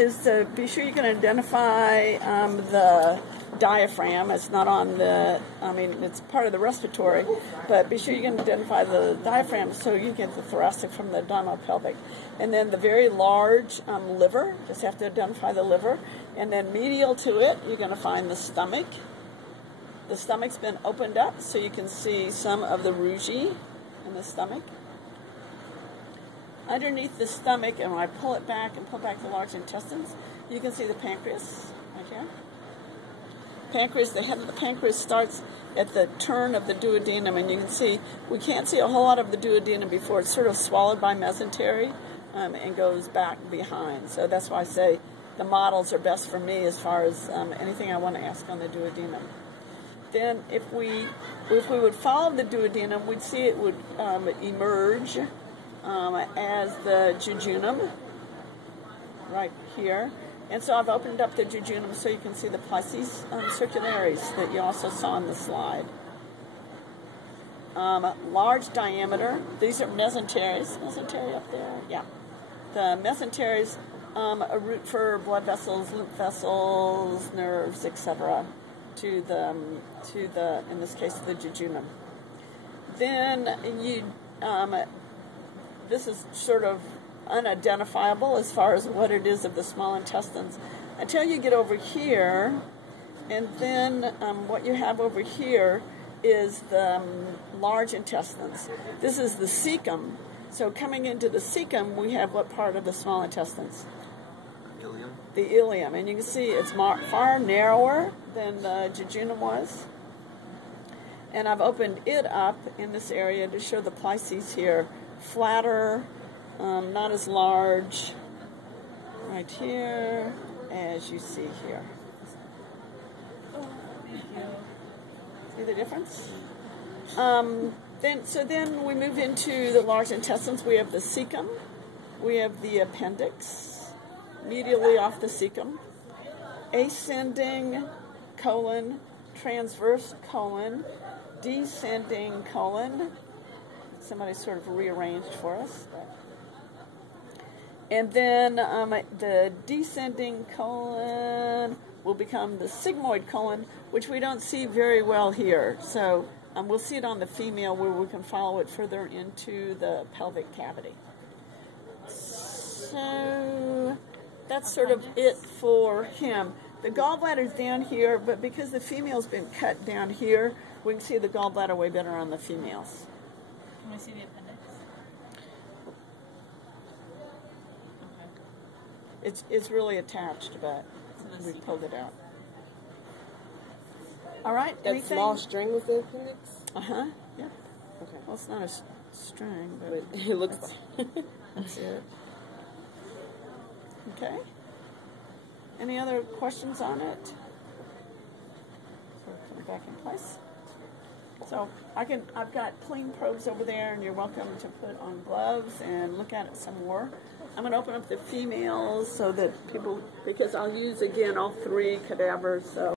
is to be sure you can identify the diaphragm. It's not on the, it's part of the respiratory, but be sure you can identify the diaphragm so you get the thoracic from the abdominopelvic. And then the very large liver, just have to identify the liver. And then medial to it, you're going to find the stomach. The stomach's been opened up so you can see some of the rugae in the stomach. Underneath the stomach, and when I pull it back and pull back the large intestines, you can see the pancreas right here. Pancreas, the head of the pancreas starts at the turn of the duodenum, and you can see, we can't see a whole lot of the duodenum before it's sort of swallowed by mesentery and goes back behind. So that's why I say the models are best for me as far as anything I want to ask on the duodenum. Then if we would follow the duodenum, we'd see it would emerge as the jejunum right here. And so I've opened up the jejunum so you can see the plices circularis that you also saw on the slide. Large diameter. These are mesenteries. Mesentery up there? Yeah. The mesenteries, a route for blood vessels, lymph vessels, nerves, etc. to the in this case the jejunum. Then this is sort of unidentifiable as far as what it is of the small intestines until you get over here, and then what you have over here is the large intestines. This is the cecum. So coming into the cecum, we have what part of the small intestines? Ileum. The ileum, and you can see it's far narrower than the jejunum was. And I've opened it up in this area to show the plices here. Flatter, not as large right here as you see here. See the difference? Then we move into the large intestines. We have the cecum, we have the appendix, medially off the cecum, ascending colon, transverse colon, descending colon. Somebody sort of rearranged for us. And then the descending colon will become the sigmoid colon, which we don't see very well here. So we'll see it on the female where we can follow it further into the pelvic cavity. So that's sort of it for him. The gallbladder's down here, but because the female's been cut down here, we can see the gallbladder way better on the females. Can we see the appendix? Okay. It's really attached, but we pulled it out. All right. That anything? small string was the appendix? Uh-huh. Yeah. Okay. Well, it's not a string, but it looks. that's it. Okay. Any other questions on it? So put it back in place. So I've got clean probes over there, and you're welcome to put on gloves and look at it some more. I'm going to open up the females so that people, because I'll use again all three cadavers. So.